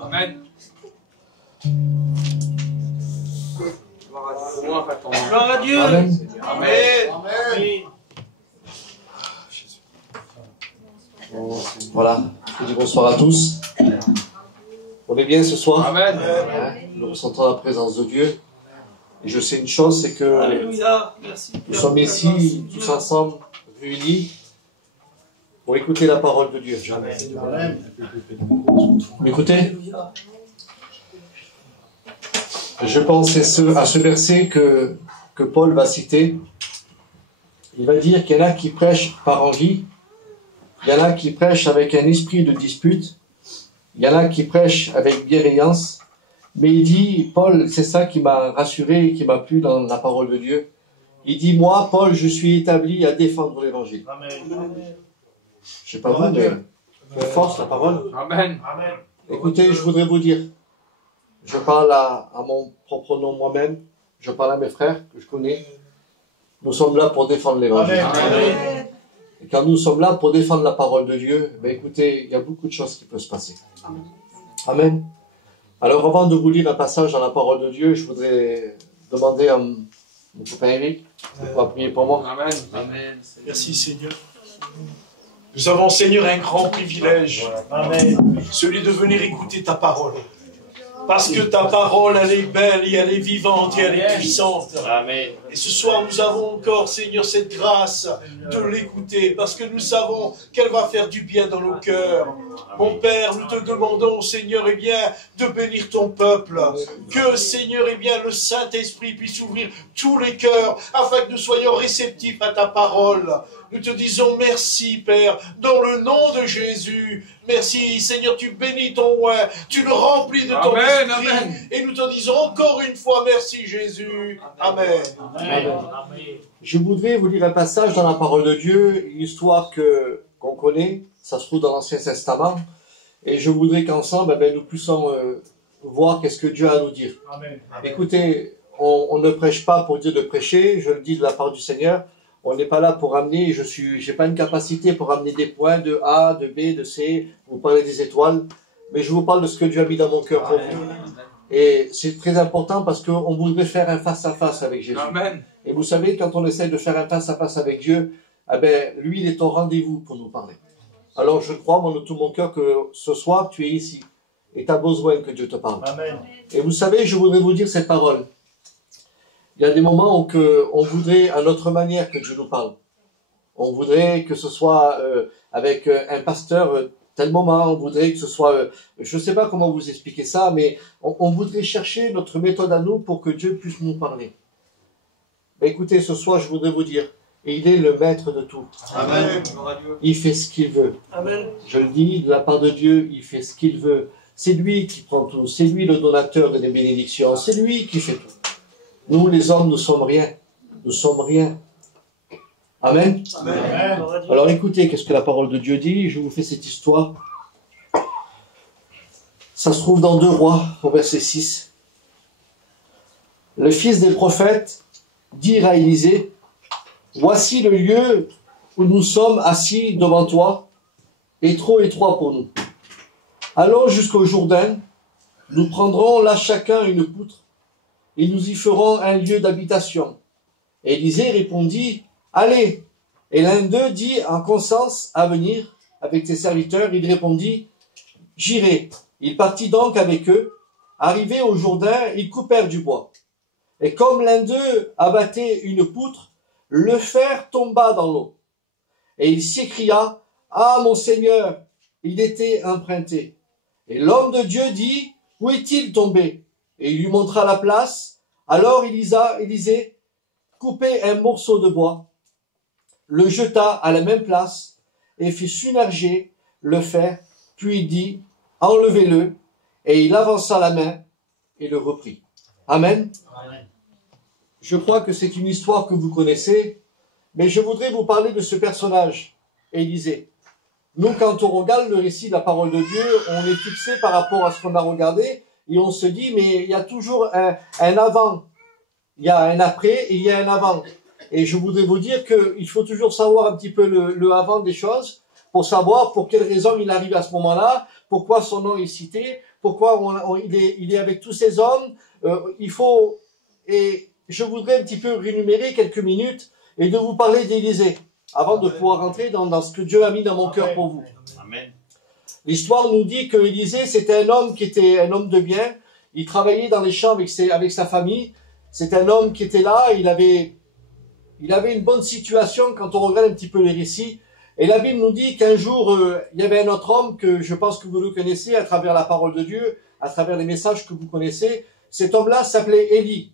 Amen. Gloire à Dieu. Amen. Amen. Amen. Voilà, je dis bonsoir à tous. On est bien ce soir? Amen. Nous ressentons la présence de Dieu. Et je sais une chose, c'est que Alléluia. Merci. nous sommes ici, tous ensemble, réunis, pour écouter la parole de Dieu. Vous m'écoutez? Je pense à ce verset que Paul va citer. Il va dire qu'il y en a qui prêchent par envie, il y en a qui prêchent avec un esprit de dispute, il y en a qui prêchent avec bienveillance, mais il dit, Paul, c'est ça qui m'a rassuré et qui m'a plu dans la parole de Dieu. Il dit, moi, Paul, je suis établi à défendre l'évangile. Je sais pas vous, mais je force la parole. Amen. Écoutez, je voudrais vous dire, je parle à mon propre nom moi-même, je parle à mes frères que je connais. Nous sommes là pour défendre l'évangile. Et quand nous sommes là pour défendre la parole de Dieu, ben écoutez, il y a beaucoup de choses qui peuvent se passer. Amen. Alors avant de vous lire un passage dans la parole de Dieu, je voudrais demander à mon copain Eric de prier pour moi. Amen. Amen. Merci Seigneur. Nous avons Seigneur un grand privilège, celui de venir écouter ta parole. Parce que ta parole, elle est belle et elle est vivante et elle est puissante. Amen. Et ce soir, nous avons encore, Seigneur, cette grâce de l'écouter. Parce que nous savons qu'elle va faire du bien dans nos cœurs. Mon Père, nous te demandons, Seigneur, eh bien, de bénir ton peuple. Que, Seigneur, eh bien, le Saint-Esprit puisse ouvrir tous les cœurs afin que nous soyons réceptifs à ta parole. Nous te disons merci, Père, dans le nom de Jésus. Merci, Seigneur, tu bénis ton roi, tu le remplis de ton esprit. Amen. Et nous te disons encore une fois merci, Jésus. Amen. Amen. Je voudrais vous lire un passage dans la parole de Dieu, une histoire qu'on connaît, ça se trouve dans l'Ancien Testament, et je voudrais qu'ensemble, nous puissions voir qu'est-ce que Dieu a à nous dire. Amen. Écoutez, on ne prêche pas pour dire de prêcher, je le dis de la part du Seigneur. On n'est pas là pour amener, j'ai pas une capacité pour amener des points de A, de B, de C, vous parlez des étoiles, mais je vous parle de ce que Dieu a mis dans mon cœur pour vous. Et c'est très important parce qu'on voudrait faire un face-à-face avec Jésus. Amen. Et vous savez, quand on essaie de faire un face-à-face avec Dieu, lui, il est au rendez-vous pour nous parler. Alors je crois, moi, de tout mon cœur, que ce soir, tu es ici et tu as besoin que Dieu te parle. Amen. Et vous savez, je voudrais vous dire cette parole. Il y a des moments où on voudrait à notre manière que Dieu nous parle. On voudrait que ce soit avec un pasteur tel moment, on voudrait que ce soit, je ne sais pas comment vous expliquer ça, mais on voudrait chercher notre méthode à nous pour que Dieu puisse nous parler. Mais écoutez, ce soir, je voudrais vous dire, il est le maître de tout. Amen. Il fait ce qu'il veut. Amen. Je le dis, de la part de Dieu, il fait ce qu'il veut. C'est lui qui prend tout. C'est lui le donateur des bénédictions. C'est lui qui fait tout. Nous, les hommes, nous sommes rien. Nous sommes rien. Amen. Amen. Alors écoutez, qu'est-ce que la parole de Dieu dit? Je vous fais cette histoire. Ça se trouve dans 2 Rois, au verset 6. Le fils des prophètes dit à Élisée, « Voici le lieu où nous sommes assis devant toi, est trop étroit pour nous. Allons jusqu'au Jourdain, nous prendrons là chacun une poutre, et nous y ferons un lieu d'habitation. » Élisée répondit, « Allez !» Et l'un d'eux dit en conscience à venir avec ses serviteurs. Il répondit, « J'irai. » Il partit donc avec eux. Arrivé au Jourdain, ils coupèrent du bois. Et comme l'un d'eux abattait une poutre, le fer tomba dans l'eau. Et il s'écria, « Ah, mon Seigneur, il était emprunté. » Et l'homme de Dieu dit, « Où est-il tombé ?» Et il lui montra la place. Alors Élisée coupait un morceau de bois, le jeta à la même place et fit submerger le fer, puis il dit, « Enlevez-le » et il avança la main et le reprit. Amen. Amen. Je crois que c'est une histoire que vous connaissez, mais je voudrais vous parler de ce personnage, Élisée. Nous, quand on regarde le récit de la parole de Dieu, on est fixé par rapport à ce qu'on a regardé, et on se dit, mais il y a toujours un avant, il y a un après et il y a un avant. Et je voudrais vous dire qu'il faut toujours savoir un petit peu le avant des choses, pour savoir pour quelle raison il arrive à ce moment-là, pourquoi son nom est cité, pourquoi il est avec tous ces hommes. Et je voudrais un petit peu rémunérer quelques minutes et de vous parler d'Élisée, avant de pouvoir rentrer dans ce que Dieu a mis dans mon cœur pour vous. Amen. L'histoire nous dit que Élisée, c'était un homme qui était un homme de bien. Il travaillait dans les champs avec sa famille. C'est un homme qui était là. Il avait une bonne situation quand on regarde un petit peu les récits. Et la Bible nous dit qu'un jour, il y avait un autre homme que je pense que vous le connaissez à travers la parole de Dieu, à travers les messages que vous connaissez. Cet homme-là s'appelait Élie.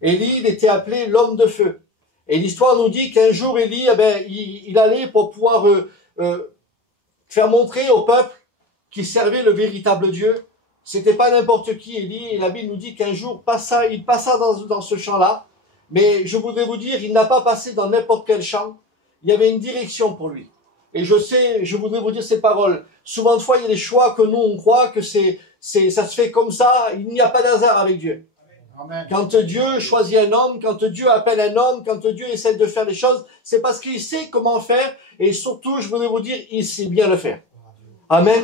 Élie, il était appelé l'homme de feu. Et l'histoire nous dit qu'un jour, Élie, il allait pour pouvoir faire montrer au peuple qu'il servait le véritable Dieu. C'était pas n'importe qui, Élie. Et la Bible nous dit qu'un jour, il passa dans ce champ-là. Mais je voudrais vous dire, il n'a pas passé dans n'importe quel champ. Il y avait une direction pour lui. Et je voudrais vous dire ces paroles. Souvent de fois, il y a des choix que nous, on croit que ça se fait comme ça. Il n'y a pas d'hasard avec Dieu. Amen. Quand Dieu choisit un homme, quand Dieu appelle un homme, quand Dieu essaie de faire les choses, c'est parce qu'il sait comment faire. Et surtout, je voudrais vous dire, il sait bien le faire. Amen.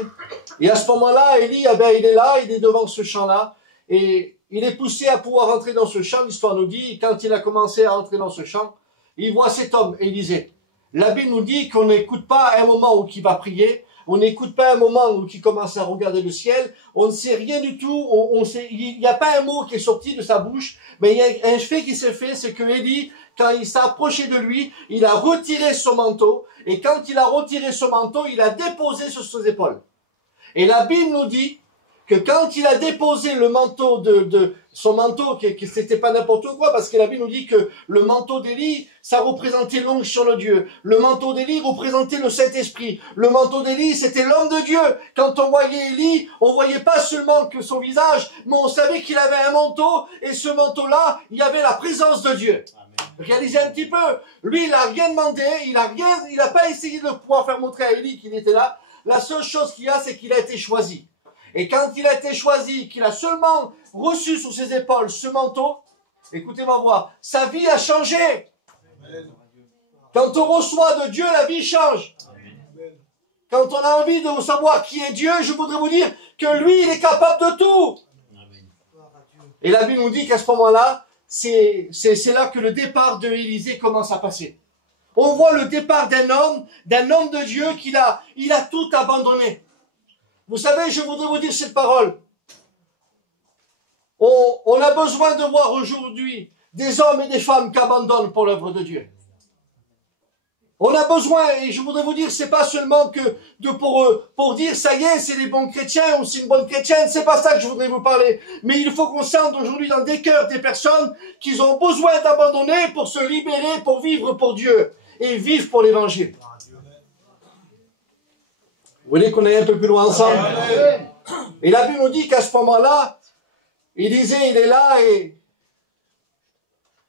Et à ce moment-là, Élie, il est là, il est devant ce champ-là. Et il est poussé à pouvoir entrer dans ce champ. L'histoire nous dit, quand il a commencé à entrer dans ce champ, il voit cet homme, Élisée. La Bible nous dit qu'on n'écoute pas un moment où il va prier, on n'écoute pas un moment où il commence à regarder le ciel, on ne sait rien du tout, il n'y a pas un mot qui est sorti de sa bouche, mais il y a un fait qui s'est fait, c'est que Élie, quand il s'est approché de lui, il a retiré son manteau, et quand il a retiré son manteau, il a déposé sur ses épaules. Et la Bible nous dit que quand il a déposé le manteau son manteau, que c'était pas n'importe quoi, parce que la Bible nous dit que le manteau d'Élie, ça représentait l'onction de Dieu. Le manteau d'Élie représentait le Saint-Esprit. Le manteau d'Élie, c'était l'homme de Dieu. Quand on voyait Élie, on voyait pas seulement que son visage, mais on savait qu'il avait un manteau, et ce manteau-là, il y avait la présence de Dieu. Amen. Réalisez un petit peu. Lui, il a rien demandé, il a pas essayé de pouvoir faire montrer à Élie qu'il était là. La seule chose qu'il y a, c'est qu'il a été choisi. Et quand il a été choisi, qu'il a seulement reçu sur ses épaules ce manteau, écoutez ma voix, sa vie a changé. Amen. Quand on reçoit de Dieu, la vie change. Amen. Quand on a envie de savoir qui est Dieu, je voudrais vous dire que lui, il est capable de tout. Amen. Et la Bible nous dit qu'à ce moment-là, c'est là que le départ de Élisée commence à passer. On voit le départ d'un homme de Dieu il a tout abandonné. Vous savez, je voudrais vous dire cette parole. On a besoin de voir aujourd'hui des hommes et des femmes qui abandonnent pour l'œuvre de Dieu. On a besoin, et je voudrais vous dire, c'est pas seulement pour dire ça y est, c'est des bons chrétiens ou c'est une bonne chrétienne, c'est pas ça que je voudrais vous parler. Mais il faut qu'on sente aujourd'hui dans des cœurs des personnes qui ont besoin d'abandonner pour se libérer, pour vivre pour Dieu et vivre pour l'évangile. Vous voulez qu'on aille un peu plus loin ensemble? Amen. Et la Bible nous dit qu'à ce moment-là, Élisée, il est là et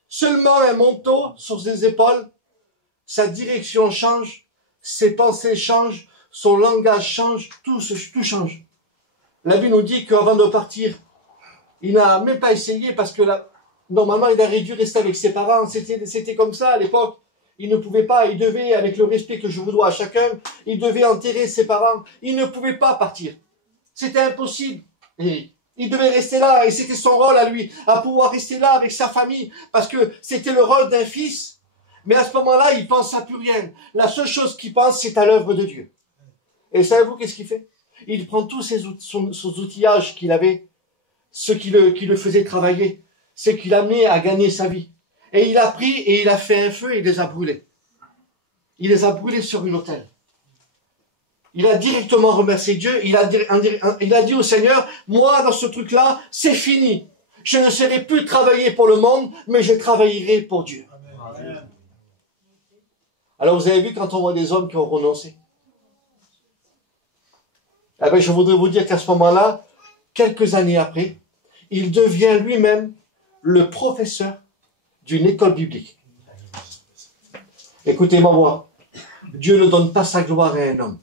seulement un manteau sur ses épaules, sa direction change, ses pensées changent, son langage change, tout change. La Bible nous dit qu'avant de partir, il n'a même pas essayé parce que normalement il aurait dû rester avec ses parents, c'était comme ça à l'époque. Il ne pouvait pas, il devait, avec le respect que je vous dois à chacun, il devait enterrer ses parents. Il ne pouvait pas partir. C'était impossible. Et il devait rester là, et c'était son rôle à lui, à pouvoir rester là avec sa famille, parce que c'était le rôle d'un fils. Mais à ce moment-là, il pense à plus rien. La seule chose qu'il pense, c'est à l'œuvre de Dieu. Et savez-vous qu'est-ce qu'il fait? Il prend tous son outillage qu'il avait, ce qui le faisait travailler, ce qui l'amenait à gagner sa vie. Et il a pris et il a fait un feu et il les a brûlés. Il les a brûlés sur une autel. Il a directement remercié Dieu. Il a dit au Seigneur, moi dans ce truc-là, c'est fini. Je ne serai plus travailler pour le monde, mais je travaillerai pour Dieu. Amen. Alors vous avez vu quand on voit des hommes qui ont renoncé. Eh bien, je voudrais vous dire qu'à ce moment-là, quelques années après, il devient lui-même le professeur d'une école biblique. Écoutez-moi, moi, Dieu ne donne pas sa gloire à un homme.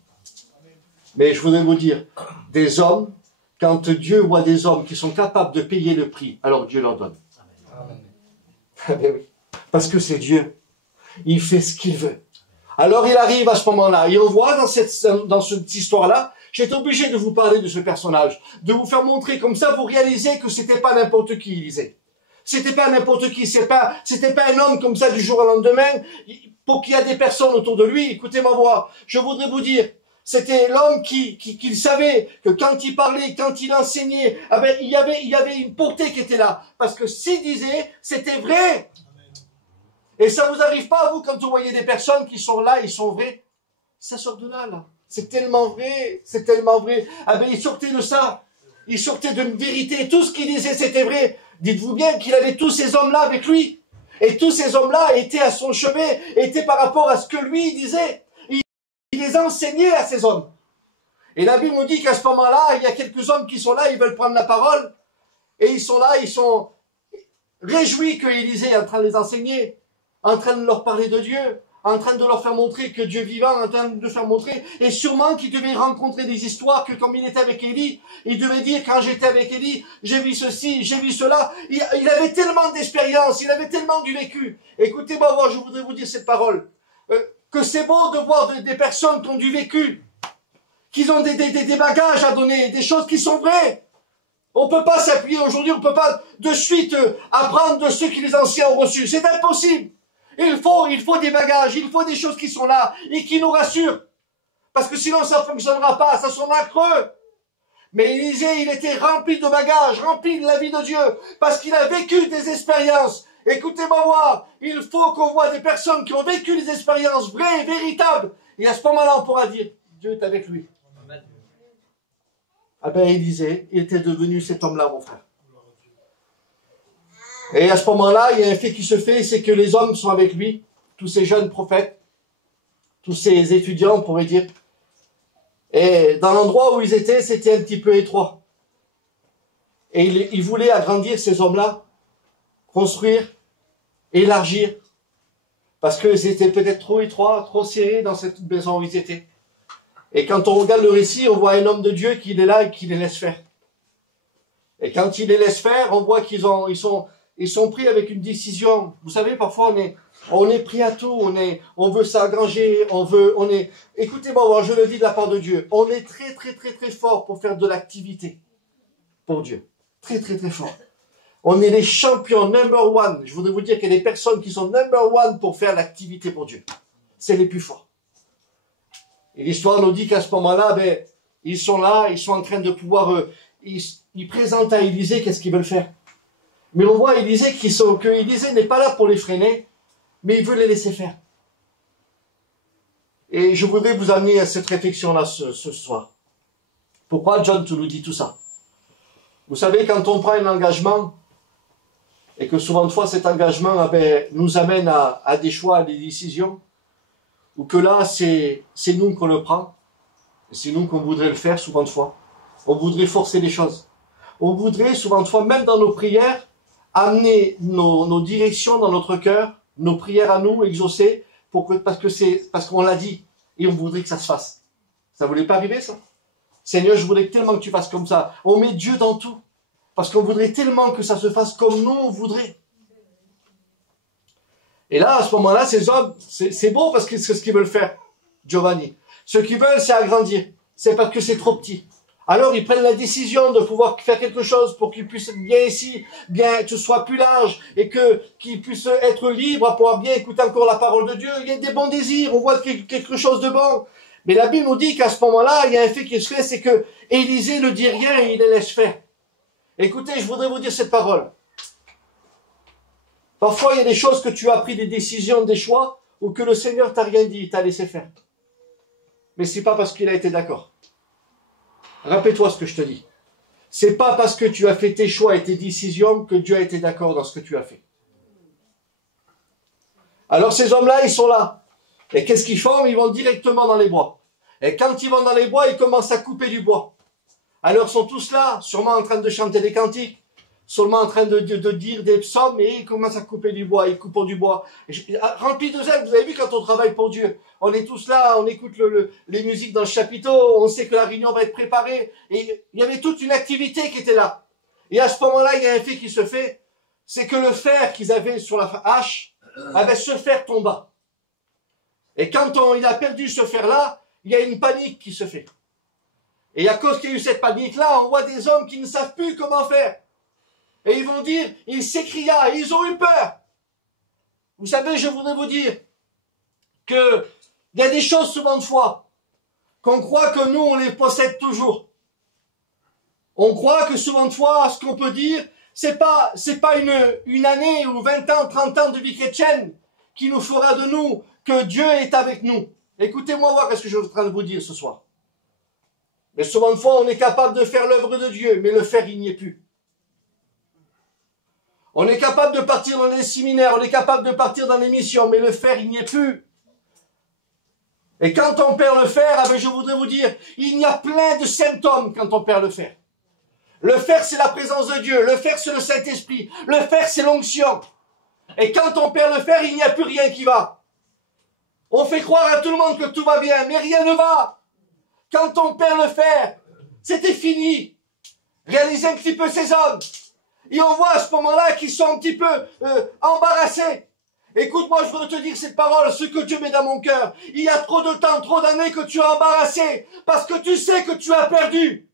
Mais je voudrais vous dire, des hommes, quand Dieu voit des hommes qui sont capables de payer le prix, alors Dieu leur donne. Amen. Parce que c'est Dieu. Il fait ce qu'il veut. Alors il arrive à ce moment-là. Et on voit dans cette histoire-là J'étais obligé de vous parler de ce personnage, de vous faire montrer comme ça, vous réalisez que c'était pas n'importe qui, Élisée. C'était pas n'importe qui, c'était pas un homme comme ça du jour au lendemain, pour qu'il y ait des personnes autour de lui. Écoutez ma voix, je voudrais vous dire, c'était l'homme qui savait que quand il parlait, quand il enseignait, ah ben, il y avait une portée qui était là. Parce que s'il disait, c'était vrai. Et ça vous arrive pas, vous, quand vous voyez des personnes qui sont là, ils sont vrais? Ça sort de là, là. C'est tellement vrai, c'est tellement vrai. Ah ben, il sortait de ça. Il sortait d'une vérité. Tout ce qu'il disait, c'était vrai. Dites-vous bien qu'il avait tous ces hommes-là avec lui. Et tous ces hommes-là étaient à son chevet, étaient par rapport à ce que lui disait. Il les enseignait à ces hommes. Et la Bible nous dit qu'à ce moment-là, il y a quelques hommes qui sont là, ils veulent prendre la parole. Et ils sont là, ils sont réjouis que Élisée est en train de les enseigner, en train de leur parler de Dieu, en train de leur faire montrer que Dieu vivant, en train de faire montrer, et sûrement qu'il devait rencontrer des histoires que comme il était avec Élie, il devait dire quand j'étais avec Élie, j'ai vu ceci, j'ai vu cela. Il avait tellement d'expérience, il avait tellement du vécu. Écoutez-moi, moi, je voudrais vous dire cette parole, que c'est beau de voir des personnes qui ont du vécu, qui ont des bagages à donner, des choses qui sont vraies. On peut pas s'appuyer aujourd'hui, on peut pas de suite apprendre de ceux qui les anciens ont reçus. C'est impossible. Il faut des bagages, il faut des choses qui sont là et qui nous rassurent. Parce que sinon ça ne fonctionnera pas, ça sera creux. Mais Élisée, il était rempli de bagages, rempli de la vie de Dieu, parce qu'il a vécu des expériences. Écoutez-moi voir, il faut qu'on voit des personnes qui ont vécu des expériences vraies, véritables. Et à ce moment-là, on pourra dire, Dieu est avec lui. Ah ben Élisée, il était devenu cet homme-là, mon frère. Et à ce moment-là, il y a un fait qui se fait, c'est que les hommes sont avec lui, tous ces jeunes prophètes, tous ces étudiants, on pourrait dire. Et dans l'endroit où ils étaient, c'était un petit peu étroit. Et il voulait agrandir ces hommes-là, construire, élargir, parce que c'était peut-être trop étroit, trop serré dans cette maison où ils étaient. Et quand on regarde le récit, on voit un homme de Dieu qui est là et qui les laisse faire. Et quand il les laisse faire, on voit qu'ils sont pris avec une décision. Vous savez, parfois on est pris à tout, on veut s'agranger, écoutez-moi, je le dis de la part de Dieu, on est très très très très fort pour faire de l'activité pour Dieu. Très très très fort. On est les champions number one. Je voudrais vous dire qu'il y a des personnes qui sont number one pour faire l'activité pour Dieu. C'est les plus forts. Et l'histoire nous dit qu'à ce moment-là, ben, ils sont là, ils sont en train de pouvoir, ils présentent à Élisée qu'est-ce qu'ils veulent faire. Mais on voit Élisée que Élisée n'est pas là pour les freiner, mais il veut les laisser faire. Et je voudrais vous amener à cette réflexion-là ce soir. Pourquoi John nous dit tout ça? Vous savez, quand on prend un engagement, et que souvent de fois cet engagement nous amène à des choix, à des décisions, ou que là c'est nous qu'on le prend, et c'est nous qu'on voudrait le faire souvent de fois. On voudrait forcer les choses. On voudrait souvent de fois, même dans nos prières, amener nos directions dans notre cœur, nos prières à nous, exaucer, parce qu'on l'a dit, et on voudrait que ça se fasse. Ça ne voulait pas arriver, ça? Seigneur, je voudrais tellement que tu fasses comme ça. On met Dieu dans tout. Parce qu'on voudrait tellement que ça se fasse comme nous, on voudrait. Et là, à ce moment-là, ces hommes, c'est beau parce que c'est ce qu'ils veulent faire, Giovanni. Ce qu'ils veulent, c'est agrandir. C'est parce que c'est trop petit. Alors, ils prennent la décision de pouvoir faire quelque chose pour qu'ils puissent bien ici, bien que ce soit plus large, et qu'ils puissent être libres à pouvoir bien écouter encore la parole de Dieu. Il y a des bons désirs, on voit quelque chose de bon. Mais la Bible nous dit qu'à ce moment-là, il y a un fait qui se fait, c'est que Élisée ne dit rien et il les laisse faire. Écoutez, je voudrais vous dire cette parole. Parfois, il y a des choses que tu as pris des décisions, des choix, ou que le Seigneur t'a rien dit, il t'a laissé faire. Mais c'est pas parce qu'il a été d'accord. Rappelle-toi ce que je te dis. C'est pas parce que tu as fait tes choix et tes décisions que Dieu a été d'accord dans ce que tu as fait. Alors ces hommes-là, ils sont là. Et qu'est-ce qu'ils font? Ils vont directement dans les bois. Et quand ils vont dans les bois, ils commencent à couper du bois. Alors ils sont tous là, sûrement en train de chanter des cantiques, sûrement en train de dire des psaumes, et ils commencent à couper du bois, ils coupent du bois. Remplis de zèle, vous avez vu quand on travaille pour Dieu, on est tous là, on écoute les musiques dans le chapiteau, on sait que la réunion va être préparée, et il y avait toute une activité qui était là. Et à ce moment-là, il y a un fait qui se fait, c'est que le fer qu'ils avaient sur la hache, ce fer tomba. Et quand il a perdu ce fer-là, il y a une panique qui se fait. Et à cause qu'il y a eu cette panique-là, on voit des hommes qui ne savent plus comment faire. Et ils vont dire, ils s'écria, ils ont eu peur. Vous savez, je voudrais vous dire que il y a des choses souvent de foi qu'on croit que nous, on les possède toujours. On croit que souvent de fois, ce qu'on peut dire, c'est pas une année ou 20 ans, 30 ans de vie chrétienne qui nous fera de nous que Dieu est avec nous. Écoutez-moi voir ce que je suis en train de vous dire ce soir. Mais souvent de fois, on est capable de faire l'œuvre de Dieu, mais le faire, il n'y est plus. On est capable de partir dans les séminaires, on est capable de partir dans les missions, mais le faire, il n'y est plus. Et quand on perd le fer, ah ben je voudrais vous dire, il y a plein de symptômes quand on perd le fer. Le fer, c'est la présence de Dieu. Le fer, c'est le Saint-Esprit. Le fer, c'est l'onction. Et quand on perd le fer, il n'y a plus rien qui va. On fait croire à tout le monde que tout va bien, mais rien ne va. Quand on perd le fer, c'était fini. Réalisez un petit peu ces hommes. Et on voit à ce moment-là qu'ils sont un petit peu embarrassés. Écoute-moi, je voudrais te dire cette parole, ce que Dieu met dans mon cœur. Il y a trop de temps, trop d'années que tu as embarrassé, parce que tu sais que tu as perdu.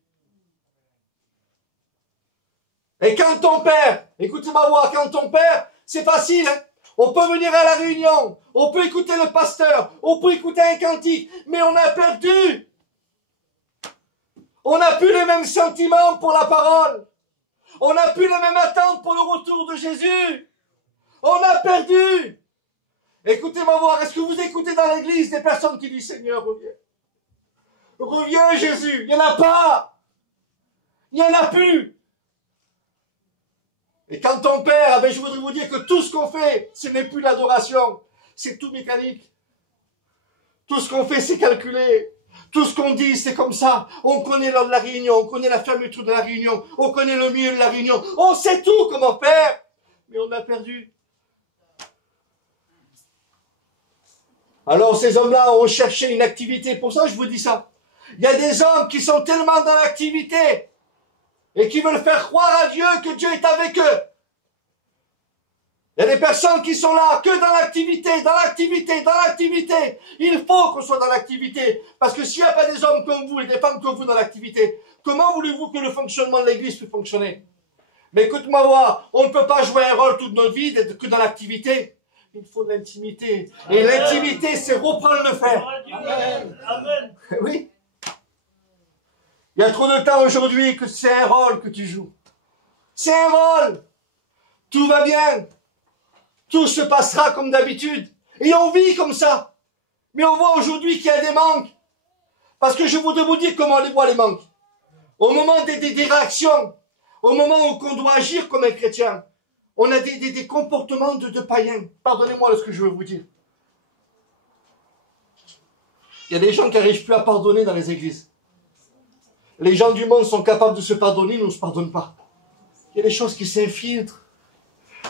Et quand on perd, écoutez ma voix, quand on perd, c'est facile, hein? On peut venir à la réunion, on peut écouter le pasteur, on peut écouter un cantique, mais on a perdu. On n'a plus les mêmes sentiments pour la parole. On n'a plus les mêmes attentes pour le retour de Jésus. On a perdu. Écoutez-moi voir, est-ce que vous écoutez dans l'église des personnes qui disent Seigneur, reviens. Reviens Jésus. Il n'y en a pas. Il n'y en a plus. Et quand on perd, ben je voudrais vous dire que tout ce qu'on fait, ce n'est plus l'adoration. C'est tout mécanique. Tout ce qu'on fait, c'est calculé. Tout ce qu'on dit, c'est comme ça. On connaît l'heure de la réunion, on connaît la fermeture de la réunion, on connaît le milieu de la réunion. On sait tout comment faire. Mais on a perdu. Alors ces hommes-là ont cherché une activité. Pour ça, je vous dis ça. Il y a des hommes qui sont tellement dans l'activité et qui veulent faire croire à Dieu que Dieu est avec eux. Il y a des personnes qui sont là que dans l'activité, dans l'activité, dans l'activité. Il faut qu'on soit dans l'activité. Parce que s'il n'y a pas des hommes comme vous et des femmes comme vous dans l'activité, comment voulez-vous que le fonctionnement de l'église puisse fonctionner? Mais écoute-moi voir, on ne peut pas jouer un rôle toute notre vie que dans l'activité. Il faut de l'intimité. Et l'intimité, c'est reprendre le fer. Amen. Amen. Oui. Il y a trop de temps aujourd'hui que c'est un rôle que tu joues. C'est un rôle. Tout va bien. Tout se passera comme d'habitude. Et on vit comme ça. Mais on voit aujourd'hui qu'il y a des manques. Parce que je voudrais vous dire comment on les voit les manques. Au moment des réactions, au moment où on doit agir comme un chrétien, on a des comportements de païens. Pardonnez-moi ce que je veux vous dire. Il y a des gens qui n'arrivent plus à pardonner dans les églises. Les gens du monde sont capables de se pardonner, ils ne se pardonnent pas. Il y a des choses qui s'infiltrent.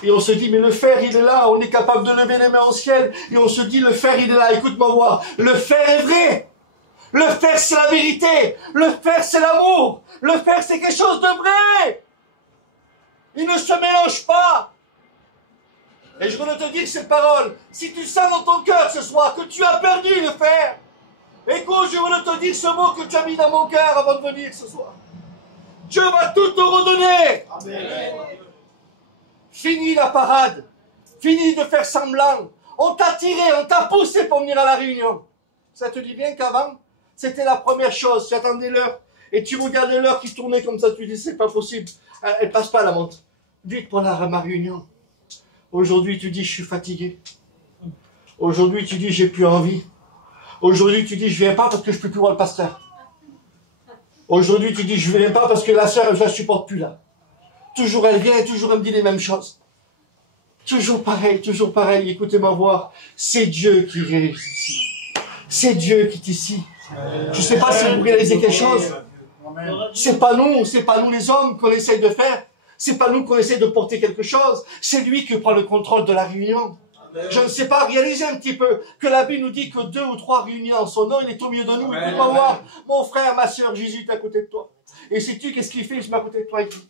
Et on se dit, mais le fer, il est là. On est capable de lever les mains au ciel. Et on se dit, le fer, il est là. Écoute-moi voir. Le fer est vrai. Le fer, c'est la vérité. Le fer, c'est l'amour. Le fer, c'est quelque chose de vrai. Il ne se mélange pas. Et je voudrais te dire cette parole. Si tu sens dans ton cœur ce soir que tu as perdu le fer, écoute, je voudrais te dire ce mot que tu as mis dans mon cœur avant de venir ce soir. Dieu va tout te redonner. Amen. Fini la parade. Fini de faire semblant. On t'a tiré, on t'a poussé pour venir à la réunion. Ça te dit bien qu'avant, c'était la première chose. Tu attendais l'heure et tu regardais l'heure qui tournait comme ça. Tu dis, c'est pas possible. Elle passe pas la montre. Vite pour ma réunion. Aujourd'hui, tu dis, je suis fatigué. Aujourd'hui, tu dis, j'ai plus envie. Aujourd'hui, tu dis, je viens pas parce que je peux plus voir le pasteur. Aujourd'hui, tu dis, je viens pas parce que la sœur, je la supporte plus là. Toujours elle vient, toujours elle me dit les mêmes choses. Toujours pareil, écoutez-moi voir. C'est Dieu qui réalise ici. C'est Dieu qui est ici. Je ne sais pas si vous réalisez quelque chose. C'est pas nous les hommes qu'on essaye de faire. C'est pas nous qu'on essaie de porter quelque chose. C'est lui qui prend le contrôle de la réunion. Je ne sais pas, réalisez un petit peu que la Bible nous dit que 2 ou 3 réunis en son nom, il est au milieu de nous. Écoute-moi voir. Mon frère, ma soeur, Jésus est à côté de toi. Et sais-tu qu'est-ce qu'il fait? Il se met à côté de toi et dit,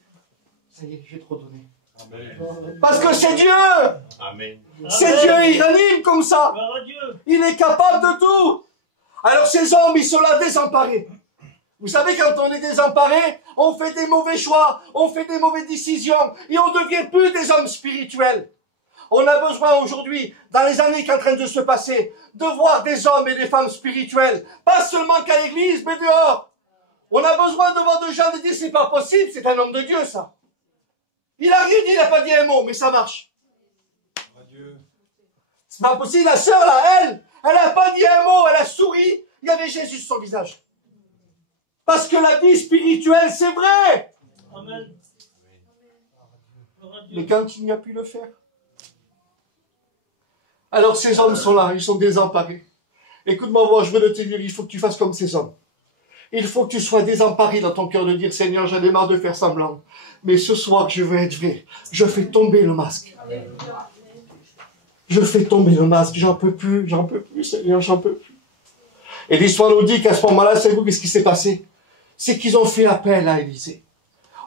ça y est, je vais te redonner. Amen. Parce que c'est Dieu. Amen. C'est Dieu, il ranime comme ça. Il est capable de tout. Alors ces hommes, ils sont là désemparés. Vous savez, quand on est désemparé, on fait des mauvais choix, on fait des mauvaises décisions, et on ne devient plus des hommes spirituels. On a besoin aujourd'hui, dans les années qui sont en train de se passer, de voir des hommes et des femmes spirituels, pas seulement qu'à l'église, mais dehors. On a besoin de voir des gens qui disent, c'est pas possible, c'est un homme de Dieu, ça. Il a rien dit, il n'a pas dit un mot, mais ça marche. C'est pas possible, la sœur, là, elle n'a pas dit un mot, elle a souri, il y avait Jésus sur son visage. Parce que la vie spirituelle, c'est vrai. Amen. Mais quand il n'y a plus le faire. Alors ces hommes sont là, ils sont désemparés. Écoute-moi, moi, je veux te dire, il faut que tu fasses comme ces hommes. Il faut que tu sois désemparé dans ton cœur de dire, Seigneur, j'en ai marre de faire semblant. Mais ce soir, je veux être vrai. Je fais tomber le masque. Je fais tomber le masque. J'en peux plus, Seigneur, j'en peux plus. Et l'histoire nous dit qu'à ce moment-là, savez-vous qu'est-ce qui s'est passé? C'est qu'ils ont fait appel à Élisée.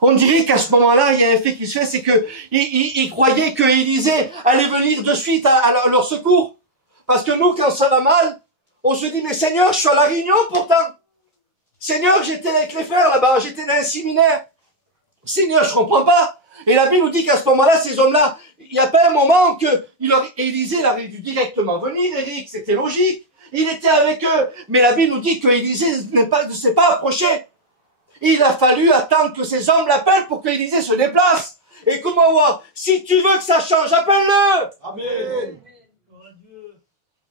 On dirait qu'à ce moment-là, il y a un fait qui se fait, c'est qu'ils croyaient que Élisée allait venir de suite à leur secours. Parce que nous, quand ça va mal, on se dit, mais Seigneur, je suis à la Réunion pourtant. Seigneur, j'étais avec les frères là-bas, j'étais dans un séminaire. Seigneur, je comprends pas. Et la Bible nous dit qu'à ce moment-là, ces hommes-là, il n'y a pas un moment que Élisée aurait dû directement venir, Éric, c'était logique. Il était avec eux. Mais la Bible nous dit que Élisée ne s'est pas approché. Il a fallu attendre que ces hommes l'appellent pour qu'Élisée se déplace. Écoute-moi voir, si tu veux que ça change, appelle-le. Amen.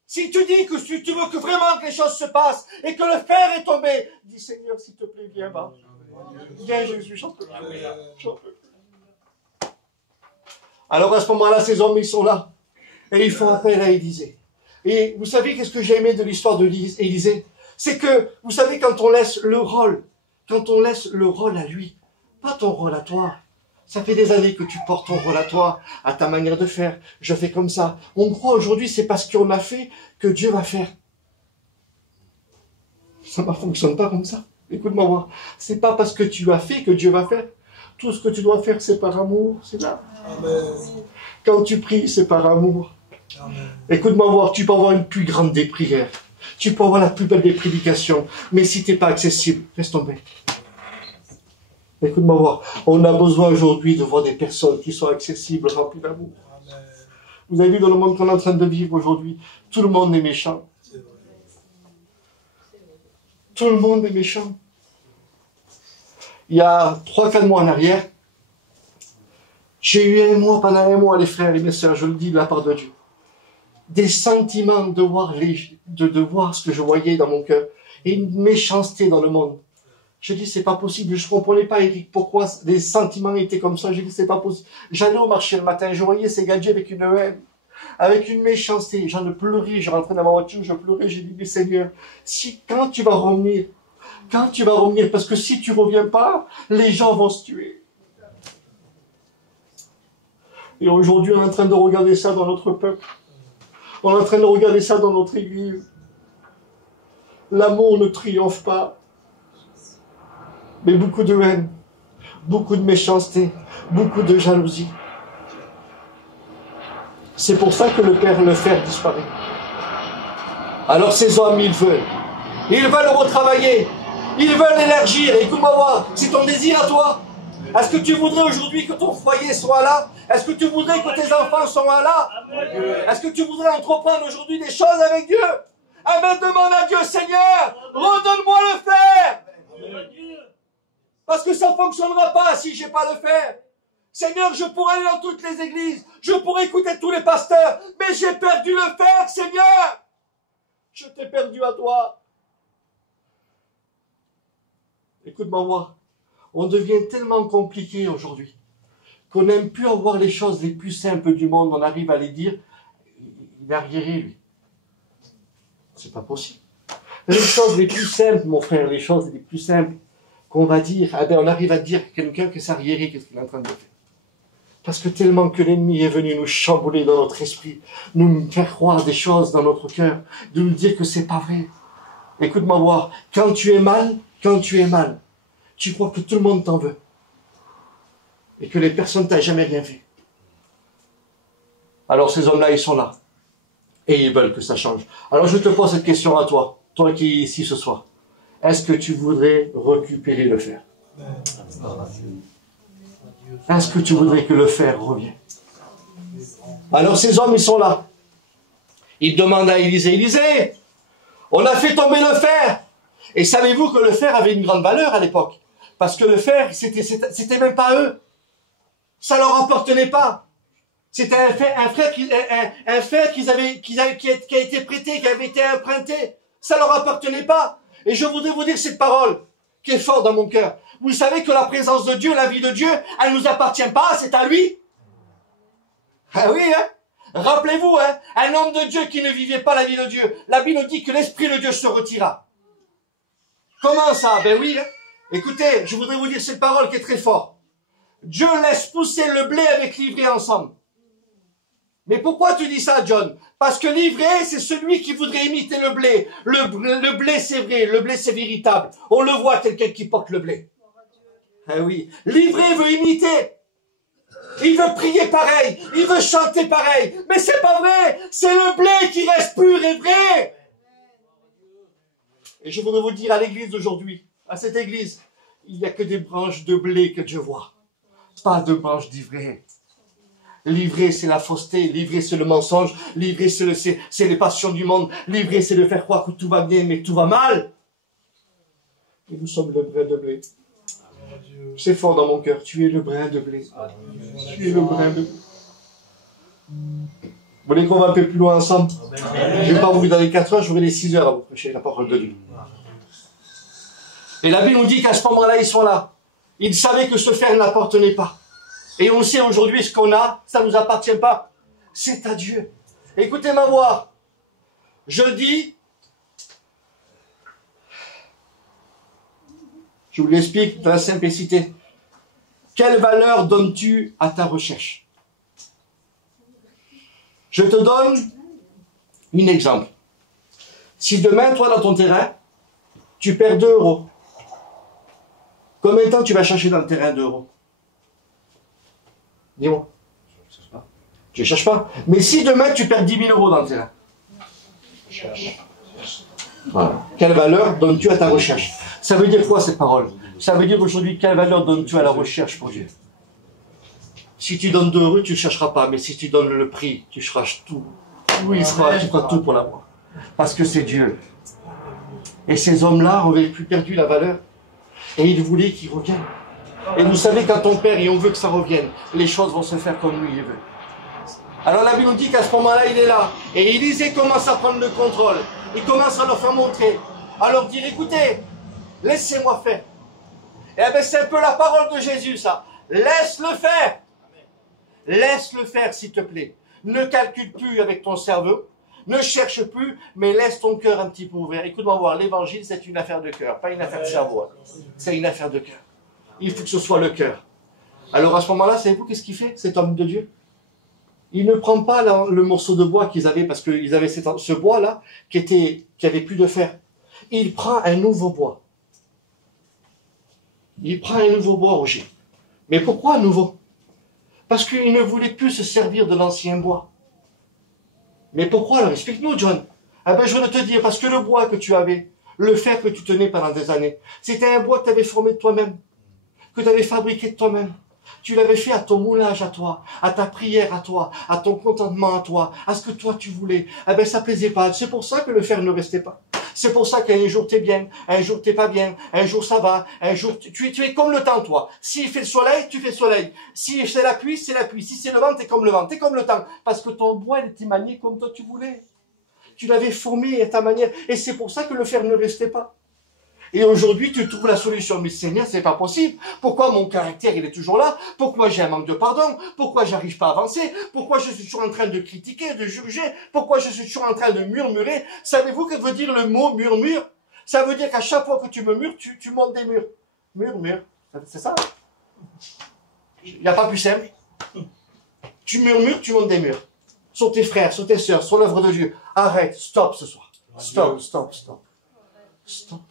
Si tu dis que tu veux que vraiment que les choses se passent et que le fer est tombé, dis Seigneur, s'il te plaît, viens bas. Viens Jésus, j'en peux plus. J'en peux plus. Alors à ce moment-là, ces hommes, ils sont là. Et ils font appel à Élisée. Et vous savez qu'est-ce que j'ai aimé de l'histoire d'Élisée? C'est que, vous savez, quand on laisse le rôle à lui, pas ton rôle à toi. Ça fait des années que tu portes ton rôle à toi, à ta manière de faire. Je fais comme ça. On croit aujourd'hui, c'est parce qu'on a fait que Dieu va faire. Ça ne fonctionne pas comme ça. Écoute-moi voir. C'est pas parce que tu as fait que Dieu va faire. Tout ce que tu dois faire, c'est par amour. C'est là. Amen. Quand tu pries, c'est par amour. Amen. Écoute-moi voir, tu peux avoir une plus grande des prières. Tu peux avoir la plus belle des prédications. Mais si tu n'es pas accessible, laisse tomber. Écoute-moi voir. On a besoin aujourd'hui de voir des personnes qui sont accessibles, remplies d'amour. Vous avez vu dans le monde qu'on est en train de vivre aujourd'hui, tout le monde est méchant. Tout le monde est méchant. Il y a 3-4 mois en arrière, j'ai eu pendant un mois, les frères et mes sœurs, je le dis de la part de Dieu, des sentiments de voir ce que je voyais dans mon cœur, et une méchanceté dans le monde. Je dis, c'est pas possible, je comprenais pas, Eric, pourquoi les sentiments étaient comme ça. Je dis, c'est pas possible. J'allais au marché le matin, je voyais ces gadgets avec une haine, avec une méchanceté. J'en pleurais, je rentrais dans ma voiture, je pleurais, j'ai dit, mais Seigneur, quand tu vas revenir, parce que si tu reviens pas, les gens vont se tuer. Et aujourd'hui, on est en train de regarder ça dans notre peuple. On est en train de regarder ça dans notre église. L'amour ne triomphe pas. Mais beaucoup de haine, beaucoup de méchanceté, beaucoup de jalousie. C'est pour ça que le fer disparaît. Alors ces hommes, ils veulent retravailler, ils veulent élargir. Écoute-moi voir, c'est ton désir à toi. Est-ce que tu voudrais aujourd'hui que ton foyer soit là? Est-ce que tu voudrais que tes enfants soient là? Est-ce que tu voudrais entreprendre aujourd'hui des choses avec Dieu? Amen, demande à Dieu, Seigneur, redonne-moi le fer. Parce que ça ne fonctionnera pas si je n'ai pas le fer. Seigneur, je pourrais aller dans toutes les églises, je pourrais écouter tous les pasteurs, mais j'ai perdu le fer, Seigneur. Je t'ai perdu à toi. Écoute-moi voir, on devient tellement compliqué aujourd'hui qu'on n'aime plus avoir les choses les plus simples du monde. On arrive à les dire, il est arriéré lui. C'est pas possible. Les choses les plus simples, mon frère, les choses les plus simples qu'on va dire, on arrive à dire à quelqu'un que c'est arriéré, qu'est-ce qu'il est en train de faire. Parce que tellement que l'ennemi est venu nous chambouler dans notre esprit, nous faire croire des choses dans notre cœur, de nous dire que c'est pas vrai. Écoute-moi voir, quand tu es mal, tu crois que tout le monde t'en veut. Et que les personnes t'ont jamais rien fait. Alors ces hommes-là, ils sont là. Et ils veulent que ça change. Alors je te pose cette question à toi, toi qui es ici ce soir. est-ce que tu voudrais récupérer le fer? Est-ce que tu voudrais que le fer revienne? Alors ces hommes, ils sont là. Ils demandent à Élisée, Élisée, on a fait tomber le fer. Et savez-vous que le fer avait une grande valeur à l'époque? Parce que le fer, c'était même pas eux. Ça leur appartenait pas. C'était un fer qui a été prêté, qui avait été emprunté. Ça leur appartenait pas. Et je voudrais vous dire cette parole qui est forte dans mon cœur. Vous savez que la présence de Dieu, la vie de Dieu, elle ne nous appartient pas, c'est à lui. Ah oui, hein? Rappelez-vous, hein, un homme de Dieu qui ne vivait pas la vie de Dieu. La Bible nous dit que l'Esprit de Dieu se retira. Comment ça? Ben oui, hein. Écoutez, je voudrais vous dire cette parole qui est très forte. Dieu laisse pousser le blé avec l'ivraie ensemble. Mais pourquoi tu dis ça, John? Parce que l'ivraie, c'est celui qui voudrait imiter le blé. Le blé, c'est vrai, le blé, c'est véritable. On le voit, quelqu'un qui porte le blé. Ah oui, l'ivraie veut imiter. Il veut prier pareil, il veut chanter pareil, mais c'est pas vrai, c'est le blé qui reste pur et vrai. Et je voudrais vous dire à l'église d'aujourd'hui, à cette église, il n'y a que des branches de blé que Dieu voit, pas de branches d'ivraie. L'ivraie, c'est la fausseté, l'ivraie, c'est le mensonge, l'ivraie, c'est les passions du monde, l'ivraie, c'est de faire croire que tout va bien, mais que tout va mal. Et nous sommes le brin de blé. C'est fort dans mon cœur. Tu es le brin de blé. Tu es le brin de blé. Vous voulez qu'on va un peu plus loin ensemble? Je ne vais pas vous dans les 4 heures, je voudrais les 6 heures à vous prêcher la parole de Dieu. Et la Bible nous dit qu'à ce moment-là, ils sont là. Ils savaient que ce fer n'appartenait pas. Et on sait aujourd'hui ce qu'on a, ça ne nous appartient pas. C'est à Dieu. Écoutez ma voix. Je le dis. Je vous l'explique dans la simplicité. Quelle valeur donnes-tu à ta recherche? Je te donne un exemple. Si demain, toi, dans ton terrain, tu perds 2 euros, combien de temps tu vas chercher dans le terrain 2 euros? Dis-moi. Tu ne cherches pas. Mais si demain, tu perds 10 000 euros dans le terrain, voilà. Quelle valeur donnes-tu à ta recherche? Ça veut dire quoi cette parole? Ça veut dire aujourd'hui, quelle valeur donnes-tu à la recherche pour Dieu? Si tu donnes 2 euros, tu ne chercheras pas. Mais si tu donnes le prix, tu cherches tout. Oui, tu feras tout pour l'avoir. Parce que c'est Dieu. Et ces hommes-là avaient plus perdu la valeur. Et ils voulaient qu'ils reviennent. Et vous savez, quand on perd et on veut que ça revienne, les choses vont se faire comme lui il veut. Alors la Bible nous dit qu'à ce moment-là, il est là. Et Élisée commence à prendre le contrôle. Il commence à leur faire montrer. À leur dire, écoutez, laissez-moi faire. Et bien c'est un peu la parole de Jésus, ça. Laisse-le faire. Laisse-le faire, s'il te plaît. Ne calcule plus avec ton cerveau. Ne cherche plus, mais laisse ton cœur un petit peu ouvert. Écoute-moi voir, l'évangile, c'est une affaire de cœur, pas une affaire de cerveau. C'est une affaire de cœur. Il faut que ce soit le cœur. Alors à ce moment-là, savez-vous qu'est-ce qu'il fait, cet homme de Dieu? Il ne prend pas le morceau de bois qu'ils avaient, parce qu'ils avaient ce bois-là qui avait plus de fer. Il prend un nouveau bois. Il prend un nouveau bois, Roger. Mais pourquoi un nouveau? Parce qu'il ne voulait plus se servir de l'ancien bois. Mais pourquoi alors? Explique-nous, John. Ah ben, je veux te dire, parce que le bois que tu avais, le fer que tu tenais pendant des années, c'était un bois que tu avais formé de toi-même, que tu avais fabriqué de toi-même. Tu l'avais fait à ton moulage à toi, à ta prière à toi, à ton contentement à toi, à ce que toi tu voulais. Ah ben, ça plaisait pas. C'est pour ça que le fer ne restait pas. C'est pour ça qu'un jour t'es bien, un jour t'es pas bien, un jour ça va, un jour tu es comme le temps, toi. S'il fait le soleil, tu fais le soleil. Si c'est la pluie, c'est la pluie. Si c'est le vent, t'es comme le vent, t'es comme le temps. Parce que ton bois, il était manié comme toi tu voulais. Tu l'avais formé à ta manière. Et c'est pour ça que le fer ne restait pas. Et aujourd'hui, tu trouves la solution. Mais Seigneur, c'est pas possible. Pourquoi mon caractère, il est toujours là? Pourquoi j'ai un manque de pardon? Pourquoi j'arrive pas à avancer? Pourquoi je suis toujours en train de critiquer, de juger? Pourquoi je suis toujours en train de murmurer? Savez-vous que veut dire le mot murmure? Ça veut dire qu'à chaque fois que tu murmures, tu montes des murs. Murmure. C'est ça? Il n'y a pas plus simple. Tu murmures, tu montes des murs. Sur tes frères, sur tes sœurs, sur l'œuvre de Dieu. Arrête, stop ce soir. Stop, stop, stop. Stop.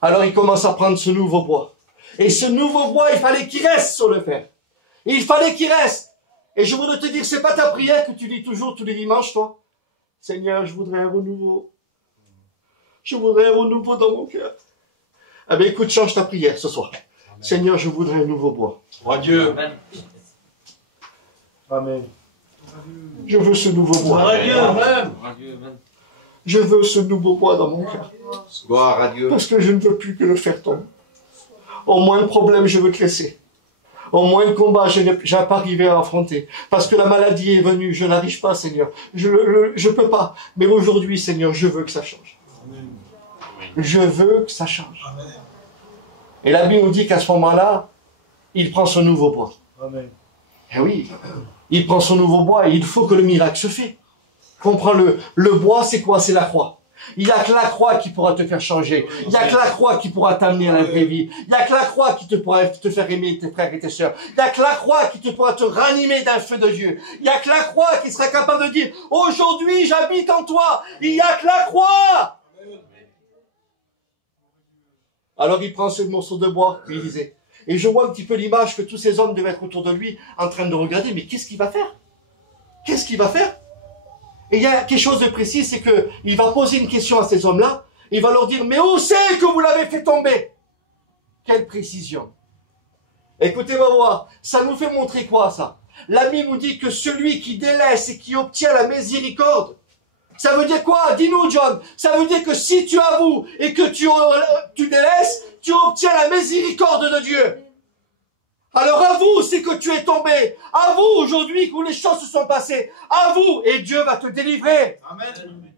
Alors il commence à prendre ce nouveau bois. Et ce nouveau bois, il fallait qu'il reste sur le fer. Il fallait qu'il reste. Et je voudrais te dire, c'est pas ta prière que tu dis toujours tous les dimanches, toi. Seigneur, je voudrais un renouveau. Je voudrais un renouveau dans mon cœur. Eh bien, écoute, change ta prière ce soir. Seigneur, je voudrais un nouveau bois. Roi Dieu. Amen. Je veux ce nouveau bois. Amen. Je veux ce nouveau bois dans mon cœur. Gloire à Dieu. Parce que je ne veux plus que le fer tombe. Au moins de problème, je veux te laisser. Au moins de combat, je n'ai pas arrivé à affronter. Parce que la maladie est venue, je n'arrive pas, Seigneur. Je peux pas. Mais aujourd'hui, Seigneur, je veux que ça change. Je veux que ça change. Et la Bible nous dit qu'à ce moment-là, il prend son nouveau bois. Amen. Eh oui, il prend son nouveau bois et il faut que le miracle se fait. Comprends-le. Le bois, c'est quoi? C'est la croix. Il n'y a que la croix qui pourra te faire changer. Il n'y a que la croix qui pourra t'amener à la vraie vie. Il n'y a que la croix qui te pourra te faire aimer tes frères et tes sœurs. Il n'y a que la croix qui te pourra te ranimer d'un feu de Dieu. Il n'y a que la croix qui sera capable de dire « Aujourd'hui, j'habite en toi ». Il n'y a que la croix. Alors il prend ce morceau de bois, il disait. Et je vois un petit peu l'image que tous ces hommes devaient être autour de lui en train de regarder. Mais qu'est-ce qu'il va faire? Qu'est-ce qu'il va faire? Et il y a quelque chose de précis, c'est que il va poser une question à ces hommes-là. Il va leur dire, mais où c'est que vous l'avez fait tomber? Quelle précision. Écoutez-moi voir, ça nous fait montrer quoi ça? La Bible nous dit que celui qui délaisse et qui obtient la miséricorde, ça veut dire quoi? Dis-nous, John. Ça veut dire que si tu avoues et que tu délaisses, tu obtiens la miséricorde de Dieu. Alors avoue, c'est que tu es tombé. Avoue aujourd'hui où les choses se sont passées. Avoue et Dieu va te délivrer. Amen.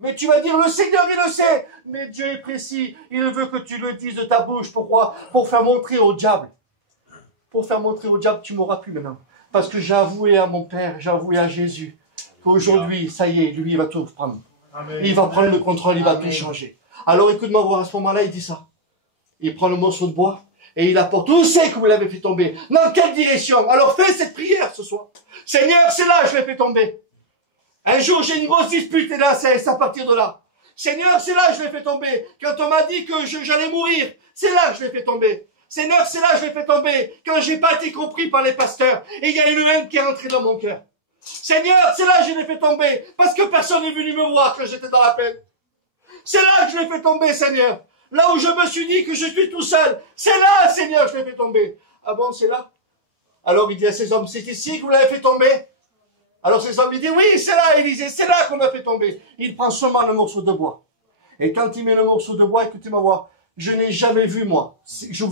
Mais tu vas dire, le Seigneur, il le sait. Mais Dieu est précis. Il veut que tu le dises de ta bouche. Pourquoi? Pour faire montrer au diable. Pour faire montrer au diable, tu m'auras plus maintenant. Parce que j'ai avoué à mon Père, j'ai avoué à Jésus, qu'aujourd'hui, ça y est, lui, il va tout prendre. Amen. Il va prendre le contrôle, il va tout changer. Alors écoute-moi voir, à ce moment-là, il dit ça. Il prend le morceau de bois. Et il apporte, où c'est que vous l'avez fait tomber? Dans quelle direction? Alors fais cette prière ce soir. Seigneur, c'est là que je l'ai fait tomber. Un jour, j'ai une grosse dispute et là, c'est à partir de là. Seigneur, c'est là que je l'ai fait tomber. Quand on m'a dit que j'allais mourir, c'est là que je l'ai fait tomber. Seigneur, c'est là que je l'ai fait tomber. Quand j'ai pas été compris par les pasteurs. Et il y a une haine qui est rentrée dans mon cœur. Seigneur, c'est là que je l'ai fait tomber. Parce que personne n'est venu me voir quand j'étais dans la peine. C'est là que je l'ai fait tomber, Seigneur. Là où je me suis dit que je suis tout seul, c'est là, Seigneur, je l'ai fait tomber. Ah bon, c'est là? Alors il dit à ces hommes, c'est ici que vous l'avez fait tomber? Alors ces hommes, il dit, oui, c'est là, Élisée, c'est là qu'on a fait tomber. Il prend seulement le morceau de bois. Et quand il met le morceau de bois, écoutez-moi voir, je n'ai jamais vu, moi,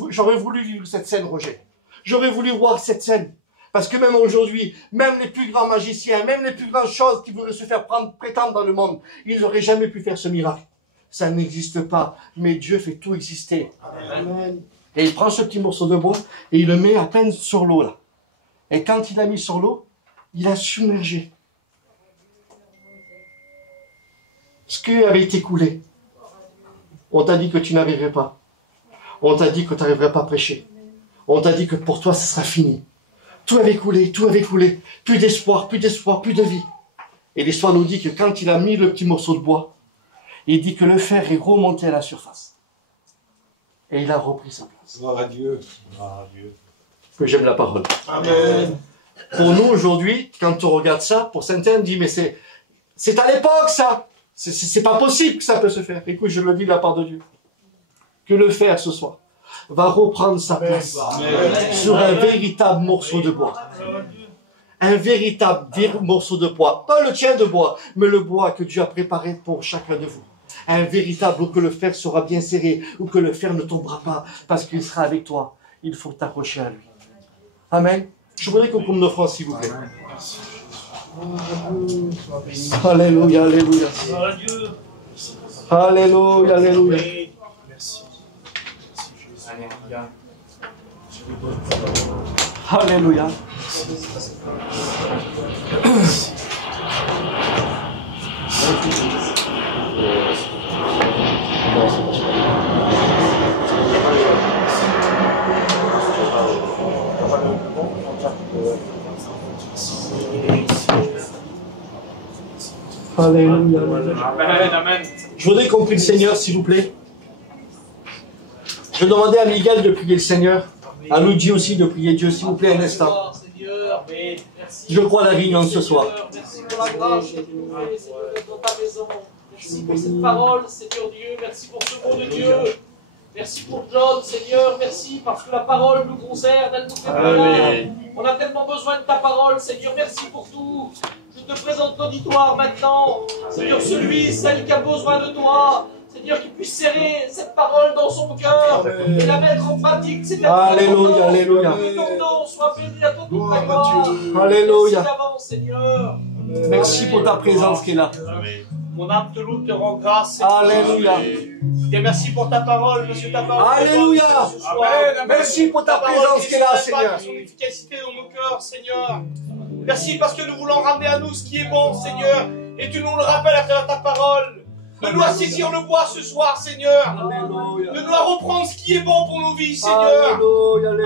j'aurais voulu vivre cette scène, Roger. J'aurais voulu voir cette scène. Parce que même aujourd'hui, même les plus grands magiciens, même les plus grandes choses qui voudraient se faire prétendre dans le monde, ils n'auraient jamais pu faire ce miracle. Ça n'existe pas, mais Dieu fait tout exister. Amen. Et il prend ce petit morceau de bois et il le met à peine sur l'eau là. Et quand il l'a mis sur l'eau, il a submergé ce qui avait été coulé. On t'a dit que tu n'arriverais pas. On t'a dit que tu n'arriverais pas à prêcher. On t'a dit que pour toi, ce sera fini. Tout avait coulé, tout avait coulé. Plus d'espoir, plus d'espoir, plus de vie. Et l'histoire nous dit que quand il a mis le petit morceau de bois, il dit que le fer est remonté à la surface. Et il a repris sa place. Gloire à Dieu. Gloire à Dieu. Que j'aime la parole. Amen. Pour nous, aujourd'hui, quand on regarde ça, pour certains, on dit, mais c'est à l'époque, ça. C'est pas possible que ça peut se faire. Écoute, je le dis de la part de Dieu. Que le fer, ce soir, va reprendre sa place sur un véritable morceau de bois. Un véritable morceau de bois. Pas le tien de bois, mais le bois que Dieu a préparé pour chacun de vous. Un véritable où que le fer sera bien serré, où que le fer ne tombera pas, parce qu'il sera avec toi. Il faut t'accrocher à lui. Amen. Je voudrais qu'on compte nos offrandes, s'il vous plaît. Alléluia, alléluia. Alléluia, alléluia. Merci. Alléluia. Alléluia. Amen. Je voudrais qu'on prie le Seigneur, s'il vous plaît. Je demandais à Miguel de prier le Seigneur. À Luigi aussi de prier Dieu, s'il vous plaît, un instant. Je crois à la réunion ce soir. Merci pour la grâce que tu nous fais, Seigneur, dans ta maison. Merci pour cette parole, Seigneur Dieu. Merci pour ce mot de Dieu. Merci pour John, Seigneur. Merci parce que la parole nous concerne, elle nous fait peur. On a tellement besoin de ta parole, Seigneur. Merci pour tout. Je te présente l'auditoire maintenant. Seigneur, celle qui a besoin de toi. Seigneur, qui puisse serrer cette parole dans son cœur et la mettre en pratique. Alléluia, alléluia. Que ton nom soit béni à ton nom, ta gloire. Alléluia. Merci d'avance, Seigneur. Merci pour ta présence qui est là. Mon âme te loue, te rend grâce. Seigneur. Alléluia. Et merci pour ta parole, parce que ta parole. Alléluia. Ce soir. Merci pour ta présence qui est là, Seigneur. Son efficacité dans nos cœurs, Seigneur. Merci parce que nous voulons ramener à nous ce qui est bon, Seigneur. Et tu nous le rappelles à travers ta parole. Donne-nous saisir le bois ce soir, Seigneur. Donne-nous à reprendre ce qui est bon pour nos vies, Seigneur.